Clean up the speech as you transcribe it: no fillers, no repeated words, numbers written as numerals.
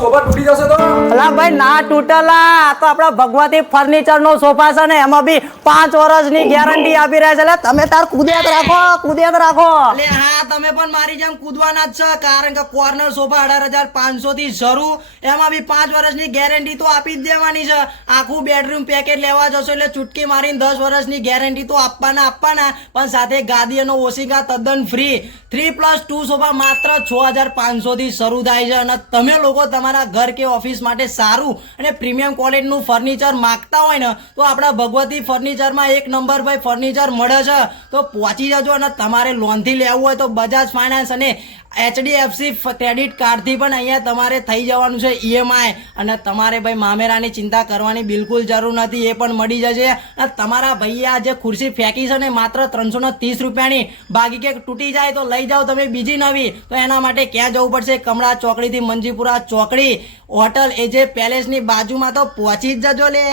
sofa તૂટી જશે તો અલા ભાઈ ના તૂટેલા તો આપડા ભગવતી ફર્નિચર નો સોફા છે ને એમાં બી 5 વર્ષની ગેરંટી આપી રહ્યા છે એટલે તમે તાર કુદિયાત રાખો એટલે હા તમે પણ મારી જેમ કૂદવાના જ છે કારણ કે કોર્નર સોફા 18,500 થી શરૂ એમાં બી 5 વર્ષની ગેરંટી તો આપી જ દેવાની છે આખું બેડરૂમ પેકેજ લેવા જશો એટલે ચૂટકી મારીને 10 વર્ષની ગેરંટી તો આપવાના પણ સાથે ગાદી અને ઓશિકા તદ્દન ફ્રી 3+2 સોફા માત્ર 6,500 થી શરૂ થાય છે અને તમે લોકો તમારા ઘર કે ઓફિસ માટે સારું અને પ્રીમિયમ ક્વોલિટીનું ફર્નિચર માંગતા હોય ને તો આપણા ભગવતી ફર્નિચરમાં એક નંબર ભાઈ ફર્નિચર મળે છે તો પહોંચી જજો અને તમારે લોનથી લેવું હોય તો બજાજ ફાઇનાન્સ અને HDFC ક્રેડિટ કાર્ડથી પણ અહીંયા તમારે થઈ જવાનું છે EMI અને તમારે ભાઈ મામેરાની ચિંતા કરવાની બિલકુલ જરૂર નથી એ પણ મળી જશે અને તમારા ભાઈએ આ જે ખુરશી ફેંકી છે ને માત્ર 330 રૂપિયાની બાકી કે તૂટી જાય તો લઈ જાઓ તમે બીજી નવી તો એના માટે ક્યાં જવું પડશે કમળા ચોકડીથી મંજીપુરા ચોકડી હોટલ AJ પેલેસની બાજુમાં તો પહોંચી જ જજો લે